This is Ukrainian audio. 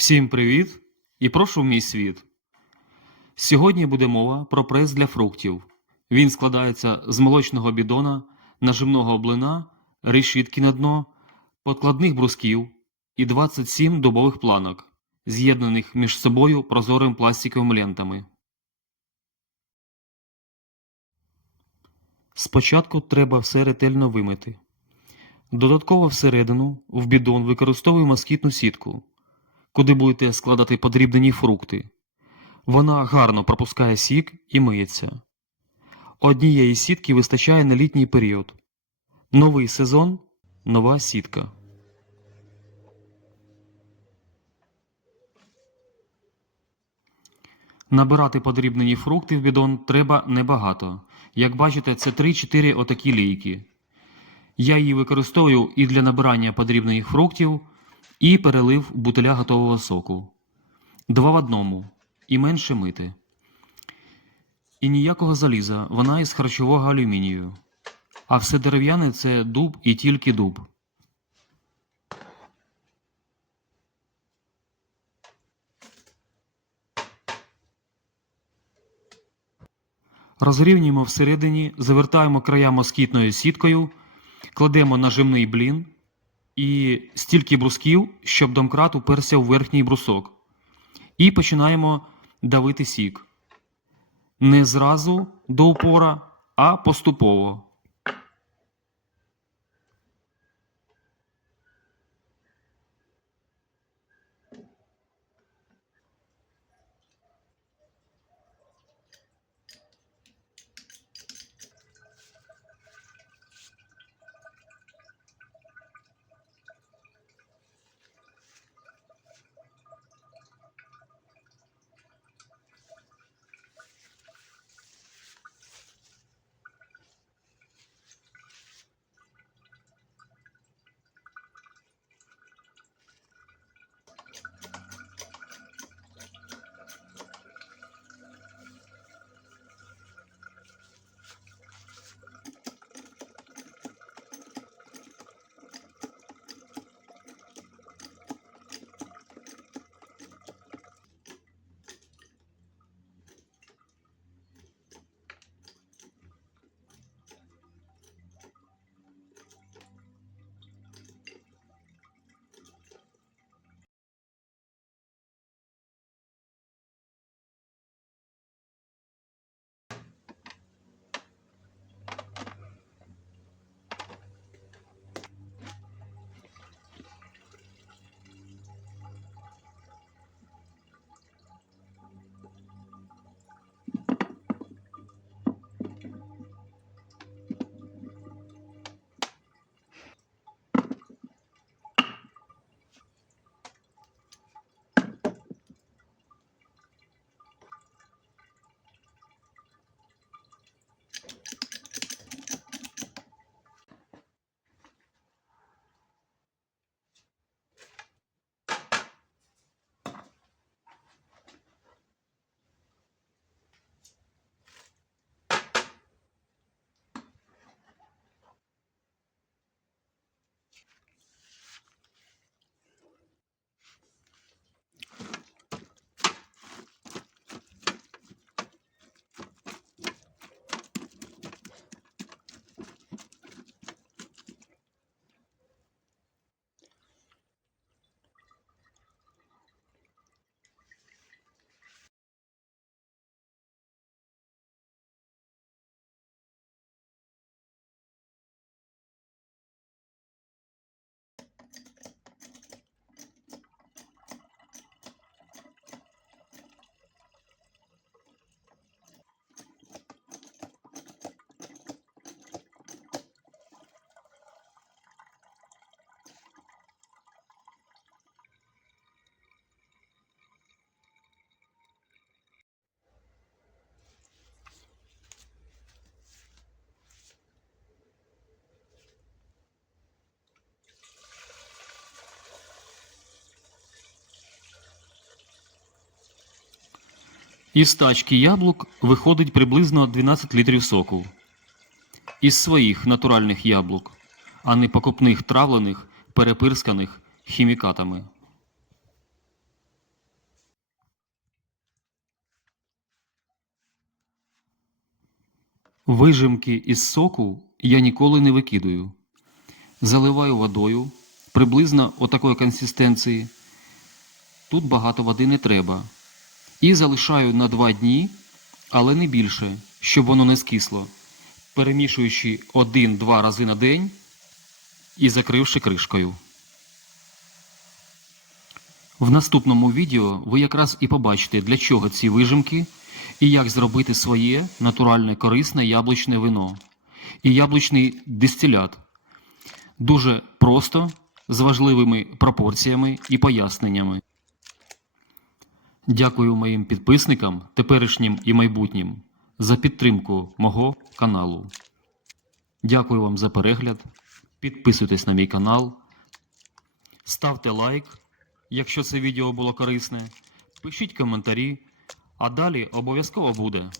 Всім привіт і прошу в мій світ. Сьогодні буде мова про прес для фруктів. Він складається з молочного бідона, нажимного блина, решітки на дно, подкладних брусків і 27 дубових планок, з'єднаних між собою прозорим пластиковими лентами. Спочатку треба все ретельно вимити. Додатково всередину в бідон використовую москітну сітку куди будете складати подрібнені фрукти. Вона гарно пропускає сік і миється. Однієї сітки вистачає на літній період. Новий сезон нова сітка. Набирати подрібнені фрукти в бідон треба небагато. Як бачите, це 3-4 отакі лійки. Я її використовую і для набирання подрібних фруктів, і перелив бутиля готового соку. Два в одному. І менше мити. І ніякого заліза, вона із харчового алюмінію. А все дерев'яне це дуб і тільки дуб. Розрівнюємо всередині, завертаємо края москітною сіткою, кладемо нажимний блін і стільки брусків, щоб домкрат уперся в верхній брусок. І починаємо давити сік. Не зразу до упора, а поступово. Із тачки яблук виходить приблизно 12 літрів соку. Із своїх натуральних яблук, а не покупних травлених, перепирсканих хімікатами. Вижимки із соку я ніколи не викидаю. Заливаю водою приблизно отакої консистенції. Тут багато води не треба. І залишаю на 2 дні, але не більше, щоб воно не скисло, перемішуючи 1-2 рази на день і закривши кришкою. В наступному відео ви якраз і побачите, для чого ці вижимки і як зробити своє натуральне корисне яблучне вино і яблучний дистилят. Дуже просто, з важливими пропорціями і поясненнями. Дякую моїм підписникам, теперішнім і майбутнім, за підтримку мого каналу. Дякую вам за перегляд. Підписуйтесь на мій канал, ставте лайк, якщо це відео було корисне, пишіть коментарі, а далі обов'язково буде.